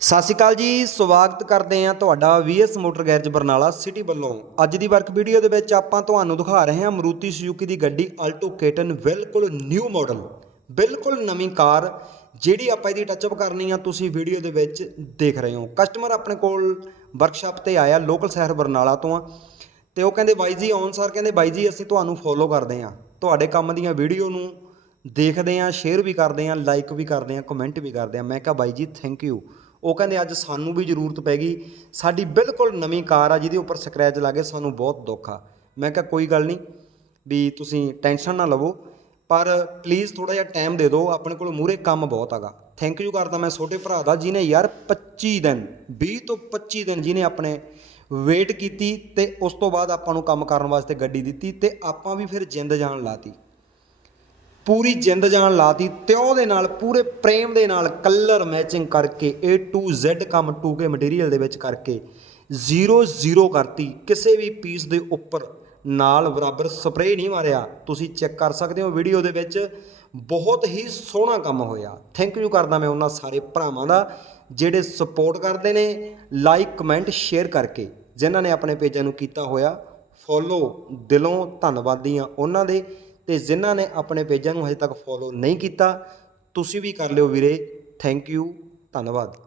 ਸਤਿ ਸ਼੍ਰੀ ਅਕਾਲ ਜੀ, ਸਵਾਗਤ ਕਰਦੇ ਹਾਂ ਤੁਹਾਡਾ VS motor garage Barnala city ਵੱਲੋਂ। ਅੱਜ ਦੀ ਵਰਕ ਵੀਡੀਓ ਦੇ ਵਿੱਚ ਆਪਾਂ ਤੁਹਾਨੂੰ ਦਿਖਾ ਰਹੇ ਹਾਂ ਮਰੂਤੀ ਸੁਜ਼ੂਕੀ ਦੀ ਗੱਡੀ ਅਲਟੋ ਕੇਟਨ ਬਿਲਕੁਲ ਨਿਊ ਮਾਡਲ ਬਿਲਕੁਲ ਨਵੀਂ ਕਾਰ, ਜਿਹੜੀ ਆਪਾਂ ਇਹਦੀ ਟੱਚਅਪ ਕਰਨੀ ਆ, ਤੁਸੀਂ ਵੀਡੀਓ ਦੇ ਵਿੱਚ ਦੇਖ ਰਹੇ ਹੋ। ਕਸਟਮਰ ਆਪਣੇ ਕੋਲ ਵਰਕਸ਼ਾਪ ਤੇ ਆਇਆ ਲੋਕਲ ਸ਼ਹਿਰ ਬਰਨਾਲਾ ਤੋਂ ਆ, ਤੇ ਉਹ ਕਹਿੰਦੇ, ਬਾਈ ਜੀ, ਆਉਣ ਸਰ ਕਹਿੰਦੇ, ਬਾਈ ਜੀ, ਅਸੀਂ ਤੁਹਾਨੂੰ ਫੋਲੋ ਕਰਦੇ ਹਾਂ। ਤੁਹਾਡੇ ਕੰਮ ਦੀਆਂ ਵੀਡੀਓ ਨੂੰ ਦੇਖਦੇ ਹਾਂ ਸ਼ੇਅਰ ਵੀ ਕਰਦੇ ਹਾਂ ਲਾਈਕ ਵੀ ਕਰਦੇ ਹਾਂ ਕਮੈਂਟ ਵੀ ਕਰਦੇ ਹਾਂ। ਮੈਂ ਕਿਹਾ, ਬਾਈ ਜੀ ਥੈਂਕ ਯੂ ਉਹ ਕਹਿੰਦੇ ਅੱਜ ਸਾਨੂੰ ਵੀ ਜ਼ਰੂਰਤ ਪੈ ਗਈ। ਸਾਡੀ ਬਿਲਕੁਲ ਨਵੀਂ ਕਾਰ ਆ, ਜਿਹਦੇ ਉੱਪਰ ਸਕ੍ਰੈਚ ਲੱਗੇ ਸਾਨੂੰ ਬਹੁਤ ਦੁੱਖ ਆ। ਮੈਂ ਕਿਹਾ ਕੋਈ ਗੱਲ ਨਹੀਂ, ਵੀ ਤੁਸੀਂ ਟੈਨਸ਼ਨ ਨਾ ਲਵੋ, ਪਰ ਪਲੀਜ਼ ਥੋੜਾ ਜਿਹਾ ਟਾਈਮ ਦੇ ਦਿਓ, ਆਪਣੇ ਕੋਲ ਮੂਰੇ ਕੰਮ ਬਹੁਤ ਹੈਗਾ। ਥੈਂਕ ਯੂ ਕਰਦਾ ਮੈਂ ਛੋਟੇ ਭਰਾ ਦਾ, ਜਿਹਨੇ ਯਾਰ 25 ਦਿਨ 20 ਤੋਂ 25 ਦਿਨ ਜਿਹਨੇ ਆਪਣੇ ਵੇਟ ਕੀਤੀ ਤੇ ਉਸ ਤੋਂ ਬਾਅਦ ਆਪਾਂ ਨੂੰ ਕੰਮ ਕਰਨ ਵਾਸਤੇ ਗੱਡੀ ਦਿੱਤੀ ਤੇ ਆਪਾਂ ਵੀ ਫਿਰ ਜਿੰਦ ਜਾਨ ਲਾਤੀ। ਪੂਰੀ ਜਿੰਦ ਜਾਨ ਲਾਤੀ ਤੇ ਉਹਦੇ ਨਾਲ ਪੂਰੇ ਪ੍ਰੇਮ ਦੇ ਨਾਲ ਕਲਰ ਮੈਚਿੰਗ ਕਰਕੇ A to Z ਕੰਮ 2K ਮਟੀਰੀਅਲ ਦੇ ਵਿੱਚ ਕਰਕੇ 0-0 ਕਰਤੀ। ਕਿਸੇ ਵੀ ਪੀਸ ਦੇ ਉੱਪਰ ਨਾਲ ਬਰਾਬਰ ਸਪਰੇਅ ਨਹੀਂ ਮਾਰਿਆ। ਤੁਸੀਂ ਚੈੱਕ ਕਰ ਸਕਦੇ ਹੋ ਵੀਡੀਓ ਦੇ ਵਿੱਚ। ਬਹੁਤ ਹੀ ਸੋਹਣਾ ਕੰਮ ਹੋਇਆ। ਥੈਂਕ ਯੂ ਕਰਦਾ ਮੈਂ ਉਹਨਾਂ ਸਾਰੇ ਭਰਾਵਾਂ ਦਾ ਜਿਹੜੇ ਸਪੋਰਟ ਕਰਦੇ ਨੇ। ਲਾਈਕ ਕਮੈਂਟ ਸ਼ੇਅਰ ਕਰਕੇ ਜਿਨ੍ਹਾਂ ਨੇ ਆਪਣੇ ਪੇਜਾਂ ਨੂੰ ਕੀਤਾ ਹੋਇਆ। ਫੋਲੋ ਦਿਲੋਂ ਧੰਨਵਾਦੀ ਆ ਉਹਨਾਂ ਦੇ। ਤੇ ਜਿਨ੍ਹਾਂ ਨੇ ਆਪਣੇ ਪੇਜਾਂ ਨੂੰ ਹਜੇ ਤੱਕ ਫੋਲੋ ਨਹੀਂ ਕੀਤਾ, ਤੁਸੀਂ ਵੀ ਕਰ ਲਿਓ ਵੀਰੇ। ਥੈਂਕ ਯੂ ਧੰਨਵਾਦ।